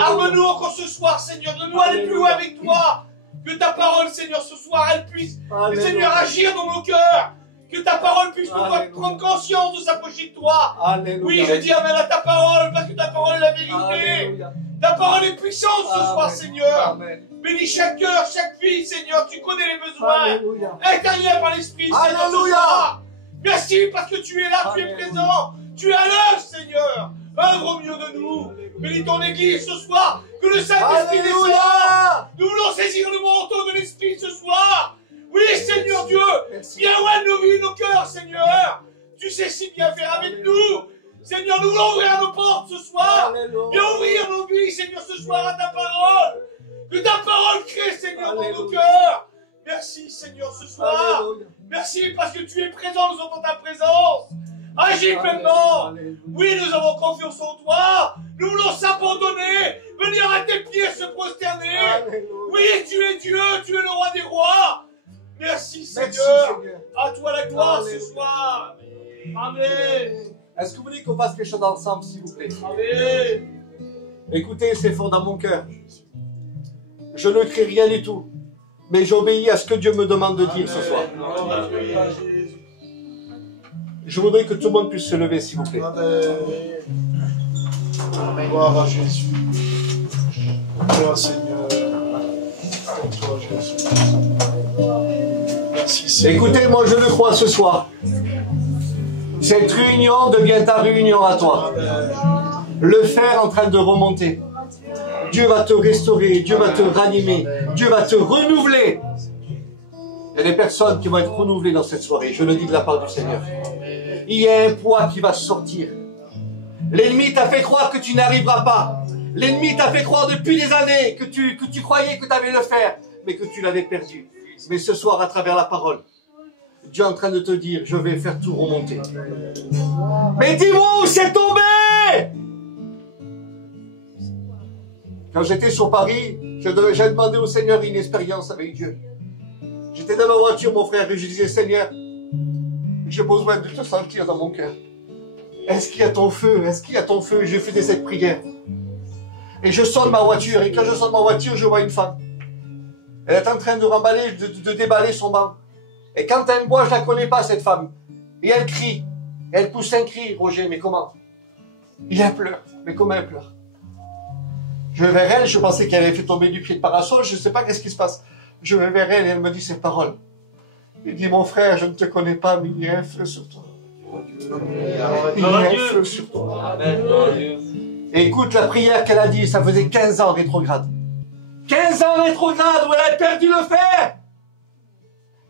Arme-nous encore ce soir, Seigneur. Donne-nous aller plus loin avec toi. Que ta parole, Seigneur, ce soir, elle puisse, Seigneur, agir dans nos cœurs. Que ta parole puisse nous faire prendre conscience de s'approcher de toi. Oui, je dis amen à ta parole, parce que ta parole est la vérité. Ta parole est puissante ce soir, Seigneur. Bénis chaque cœur, chaque vie, Seigneur. Tu connais les besoins. Intérieurs par l'Esprit, Seigneur, ce soir. Merci parce que tu es là, tu es présent. Tu es à l'œuvre, Seigneur. Œuvre au milieu de nous. Bénis ton Église ce soir. Que le Saint-Esprit descende. Nous voulons saisir le manteau de l'Esprit ce soir. Oui, Seigneur Dieu. Viens loin de nos vies, nos cœurs, Seigneur. Tu sais si bien faire avec nous. Seigneur, nous voulons ouvrir nos portes ce soir. Viens ouvrir nos vies, Seigneur, ce soir à ta parole. Que ta parole crée, Seigneur, dans nos cœurs. Merci, Seigneur, ce soir. Merci parce que tu es présent, nous entendons ta présence. Agis pleinement. Oui, nous avons confiance en toi. Nous voulons s'abandonner, venir à tes pieds, se prosterner. Oui, tu es Dieu, tu es le roi des rois. Merci, Seigneur. À toi la gloire ce soir. Amen. Est-ce que vous voulez qu'on fasse quelque chose ensemble, s'il vous plaît? Amen. Écoutez, c'est fort dans mon cœur. Je ne crie rien du tout. Mais j'obéis à ce que Dieu me demande de dire ce soir. Je voudrais que tout le monde puisse se lever, s'il vous plaît. Gloire à Jésus. Gloire Seigneur. Toi, Jésus. Merci Seigneur. Écoutez, moi je le crois ce soir. Cette réunion devient ta réunion à toi. Le fer est en train de remonter. Dieu va te restaurer, Dieu va te ranimer, Dieu va te renouveler. Il y a des personnes qui vont être renouvelées dans cette soirée, je le dis de la part du Seigneur. Il y a un poids qui va sortir. L'ennemi t'a fait croire que tu n'arriveras pas. L'ennemi t'a fait croire depuis des années que tu croyais que tu avais le fer, mais que tu l'avais perdu. Mais ce soir, à travers la parole, Dieu est en train de te dire, je vais faire tout remonter. Mais dis-moi où c'est tombé! Quand j'étais sur Paris, j'ai demandé au Seigneur une expérience avec Dieu. J'étais dans ma voiture, mon frère, et je disais, Seigneur, j'ai besoin de te sentir dans mon cœur. Est-ce qu'il y a ton feu? Est-ce qu'il y a ton feu? Et je faisais cette prière. Et je sors de ma voiture, et quand je sors de ma voiture, je vois une femme. Elle est en train de remballer, de déballer son banc. Et quand elle me voit, je la connais pas, cette femme. Et elle crie. Elle pousse un cri, Roger, mais comment? Et elle pleure. Mais comment elle pleure? Je vais vers elle, je pensais qu'elle avait fait tomber du pied de parasol, je ne sais pas qu'est-ce qui se passe. Je vais vers elle et elle me dit ces paroles. Elle dit, mon frère, je ne te connais pas, mais il y a un feu sur toi. Il y a un feu sur toi. Et écoute la prière qu'elle a dit, ça faisait 15 ans rétrograde. 15 ans rétrograde où elle a perdu le fer.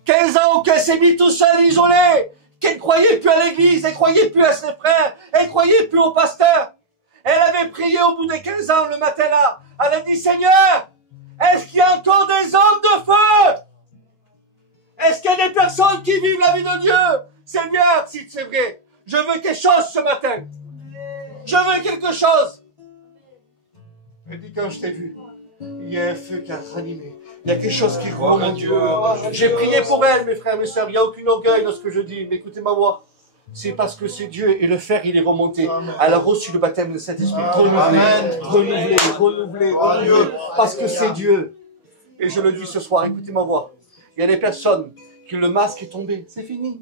15 ans où elle s'est mise tout seule, isolée. Qu'elle ne croyait plus à l'église, elle ne croyait plus à ses frères, elle ne croyait plus au pasteur. Elle avait prié au bout de 15 ans le matin là. Elle a dit, Seigneur, est-ce qu'il y a encore des hommes de feu? Est-ce qu'il y a des personnes qui vivent la vie de Dieu? Seigneur, si c'est vrai, je veux quelque chose ce matin. Je veux quelque chose. Elle dit, quand je t'ai vu, il y a un feu qui a ranimé. Il y a quelque chose qui remonte. J'ai prié pour elle, mes frères, mes sœurs. Il n'y a aucun orgueil dans ce que je dis. Mais écoutez ma voix. C'est parce que c'est Dieu et le fer, il est remonté. Elle a reçu le baptême de Saint-Esprit. Renouvelé. Parce que c'est Dieu. Et je le dis ce soir, écoutez ma voix. Il y a des personnes que le masque est tombé. C'est fini.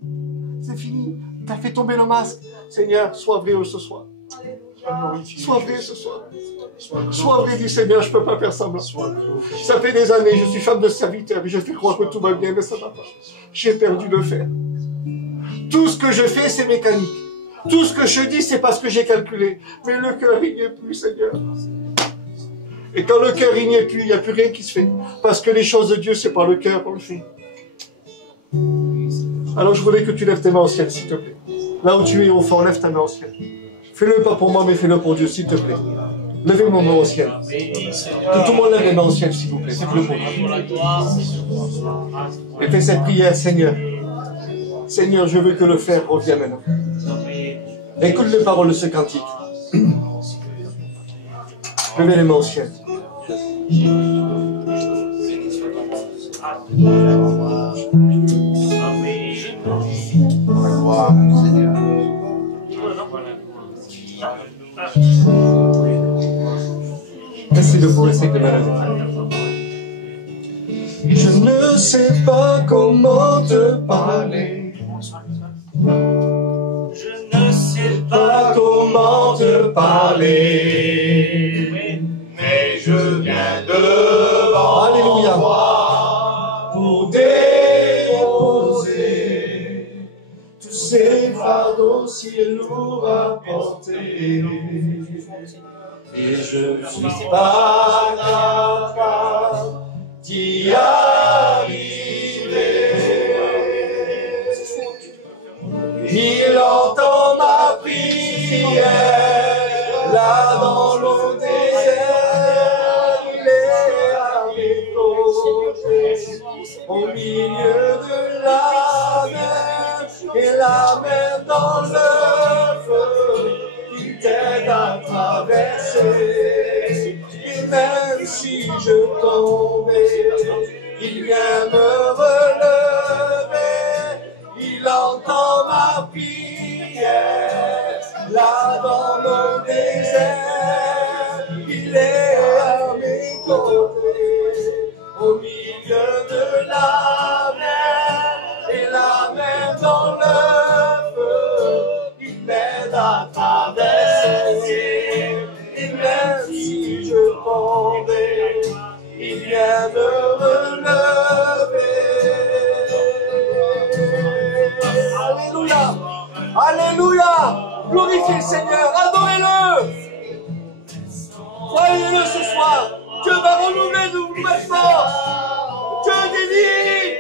C'est fini. Tu as fait tomber le masque. Seigneur, sois vrai ce soir. Sois vrai ce soir. Sois vrai, dit Seigneur, je ne peux pas faire semblant. Ça fait des années, je suis femme de serviteur, mais je fais croire que tout va bien, mais ça ne va pas. J'ai perdu le fer. Tout ce que je fais, c'est mécanique. Tout ce que je dis, c'est parce que j'ai calculé. Mais le cœur, il n'y est plus, Seigneur. Et quand le cœur, il n'y est plus, il n'y a plus rien qui se fait. Parce que les choses de Dieu, c'est par le cœur qu'on le fait. Alors je voulais que tu lèves tes mains au ciel, s'il te plaît. Là où tu es au fond, lève ta main au ciel. Fais-le pas pour moi, mais fais-le pour Dieu, s'il te plaît. Levez mon main au ciel. Que tout le monde lève les mains au ciel, s'il vous plaît. Faites-le pour moi. Et fais cette prière, Seigneur. Seigneur, je veux que le fer revienne maintenant. Écoute les paroles de ce cantique. Levez les mains au ciel. Merci de vous essayer de Je ne sais pas comment te parler. Je ne sais Pas comment te parler. mais je viens devant Alléluia. toi Pour déposer tous ces fardeaux si lourds à porter. Et je ne suis pas capable d'y arriver. Il entend ma prière, là dans le désert, il est à mes côtés, au milieu de la mer, et la mer dans le feu, il t'aide à traverser. Et même si je tombais, il vient me relever. Il entend ma prière, là dans le désert, il est à mes côtés, au milieu de la mer, et la mer dans le feu, il m'aide à traverser, et même si je tombais, il vient me relever. Alléluia, alléluia, glorifiez le Seigneur, adorez-le, croyez-le ce soir, Dieu va renouveler de nouvelles forces, Dieu délie.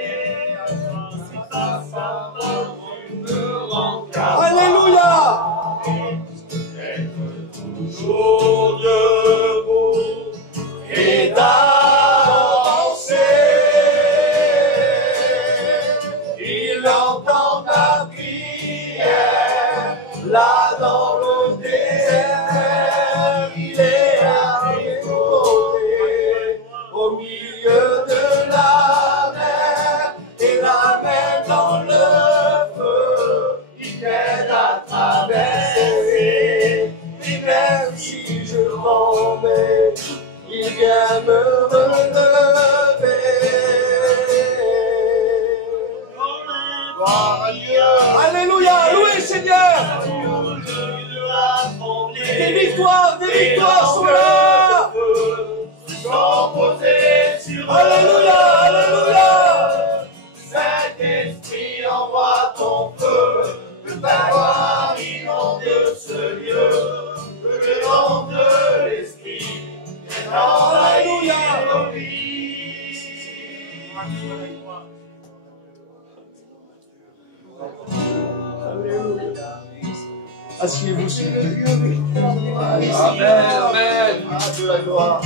Alléluia. toujours debout Et d'avancer, il entend ma prière, là dans le désert, il est à mes côtés, au milieu de la mer, et la mer dans le feu, il m'aide à traverser, et même si je tombais, il vient me relever. gloire à Dieu. Alléluia, louez le Seigneur. Des victoires sont là. Sont posés sur Alléluia, alléluia. Saint-Esprit, envoie ton feu, que ta gloire inonde ce lieu, que le nom de l'Esprit vienne envahir nos vies. Asseyez-vous, s'il vous plaît. Amen, amen. De la gloire.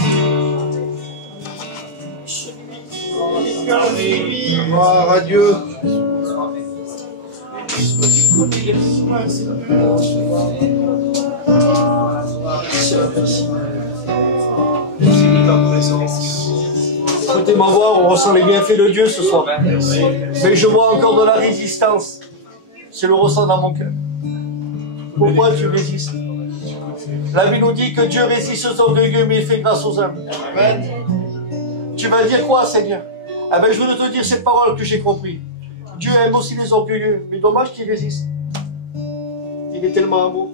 Gloire à Dieu. Écoutez-moi voir, on ressent les bienfaits de Dieu ce soir. Mais je vois encore de la résistance. C'est le ressent dans mon cœur. Pourquoi tu résistes? La Bible nous dit que Dieu résiste aux orgueilleux, mais il fait grâce aux humbles. Tu vas dire quoi, Seigneur? Eh ben, je veux te dire cette parole que j'ai compris. Dieu aime aussi les orgueilleux, mais dommage qu'il résiste. Il est tellement amour.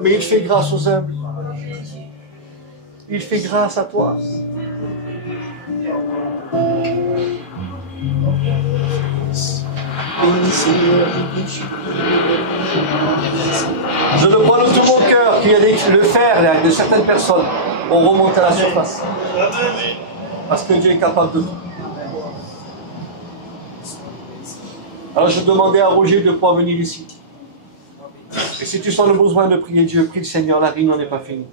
Mais il fait grâce aux humbles. Il fait grâce à toi. Béni Seigneur, béni. Je le crois de tout mon cœur qu'il y a le fer là, de certaines personnes on remonte à la surface. Parce que Dieu est capable de tout. Alors je demandais à Roger de pouvoir venir ici. Et si tu sens le besoin de prier Dieu, prie le Seigneur, la réunion n'est pas finie.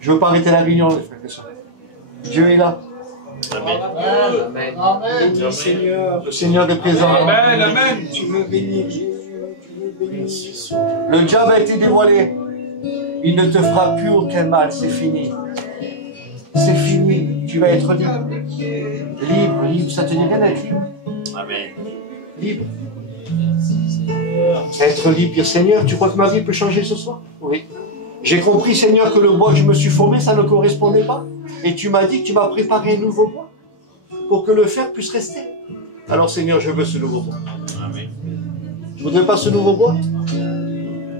Je ne veux pas arrêter la réunion, les frères et sœurs. Dieu est là. Amen. Amen. Amen. Amen. Seigneur. Le Seigneur est présent. Amen. Amen. Tu me bénis, Jésus. Tu me bénis. Le diable a été dévoilé. Il ne te fera plus aucun mal, c'est fini. C'est fini. Tu vas être libre. Libre, libre. Ça te dit rien d'être libre? Amen. Libre. Être libre, dire Seigneur, tu crois que ma vie peut changer ce soir? Oui. J'ai compris, Seigneur, que le bois que je me suis formé, ça ne correspondait pas. Et tu m'as dit que tu m'as préparé un nouveau bois pour que le fer puisse rester. Alors, Seigneur, je veux ce nouveau bois. Amen. Tu ne voudrais pas ce nouveau bois?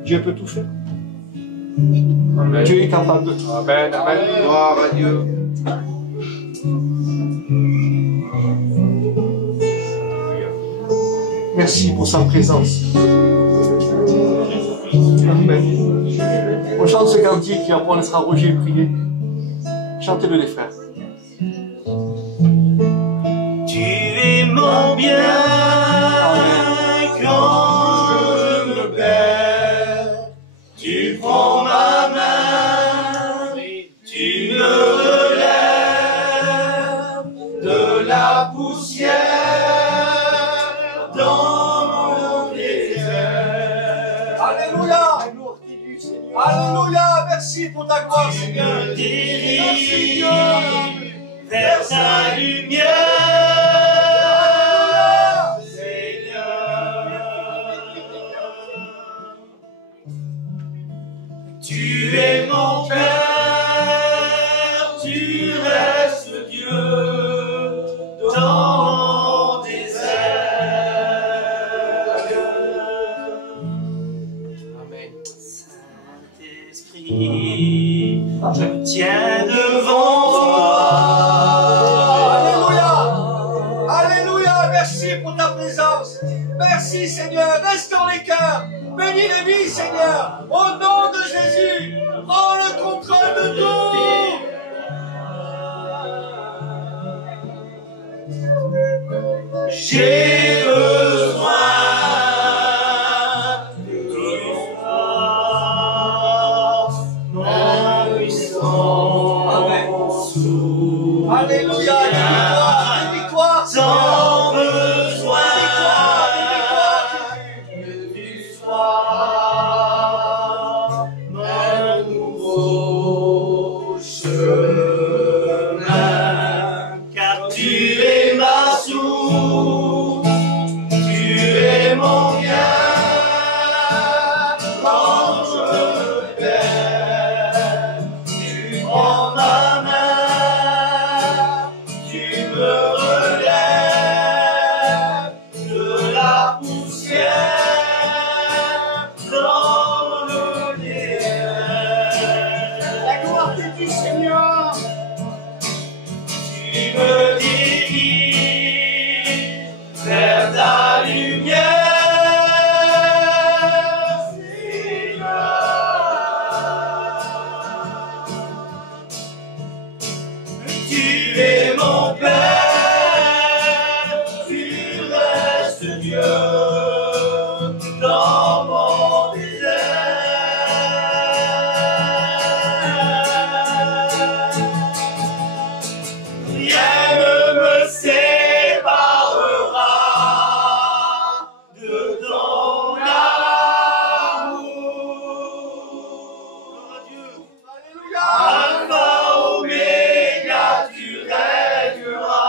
Dieu peut tout faire. Amen. Dieu est capable de tout. Amen. Amen. Gloire à Dieu. Merci pour sa présence. Amen. On chante ce cantique et après on laissera Roger prier. Chantez-le les frères. Tu es mon bien quand je me perds. Tu prends ma main, tu me relèves de la poussière dans mon désert. Alléluia. Alléluia. Merci pour ta gloire, Tu Seigneur. me diriges vers ta lumière, Seigneur. Tu es mon Père, tu restes Dieu dans mon désert. Amen. Saint-Esprit, je me tiens devant toi. Alléluia. Alléluia. Merci pour ta présence. Merci, Seigneur. Restaure les cœurs. Bénis les vies, Seigneur. Au nom de Jésus. Prends le contrôle de tout. J'ai besoin de ton force, mon puissance. Amen. Alléluia. Des victoires. Sans besoin du soir, mon nouveau chemin, car tu es ma source, tu es mon bien, quand je me perds, tu prends ma main, tu me relèves de la poussière dans le désert. La gloire t'est due, Seigneur. Tu me diriges vers ta lumière, Seigneur. Tu es mon Père, tu restes Dieu dans mon désert. Rien ne me séparera de ton amour. Alpha, Oméga, tu règneras.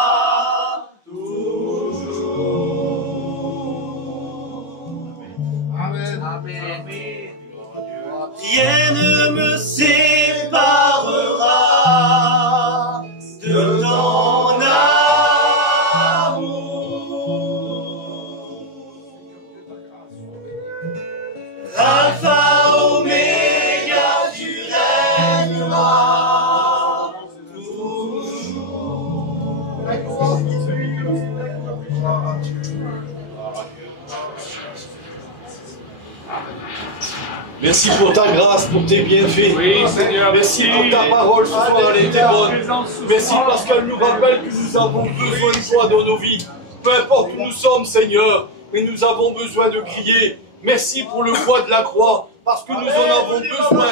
Merci pour ta grâce, pour tes bienfaits. Oui, Seigneur. Merci pour ta parole ce soir, elle était bonne. Merci parce qu'elle nous rappelle que nous avons besoin de toi dans nos vies. Peu importe où nous sommes, Seigneur, mais nous avons besoin de crier. Merci pour le poids de la croix, parce que nous en avons besoin.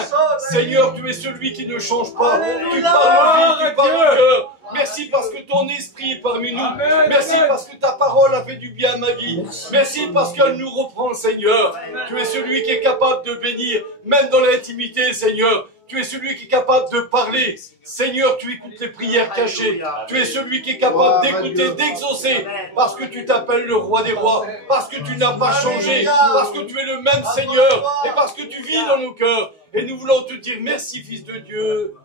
Seigneur, tu es celui qui ne change pas. Tu parles de vie, tu parles de cœur. Merci parce que ton esprit est parmi nous. Merci parce que ta parole a fait du bien à ma vie. Merci parce qu'elle nous reprend, Seigneur. Tu es celui qui est capable de bénir, même dans l'intimité, Seigneur. Tu es celui qui est capable de parler. Seigneur, tu écoutes les prières cachées. Tu es celui qui est capable d'écouter, d'exaucer. Parce que tu t'appelles le roi des rois. Parce que tu n'as pas changé. Parce que tu es le même Seigneur. Et parce que tu vis dans nos cœurs. Et nous voulons te dire merci, Fils de Dieu.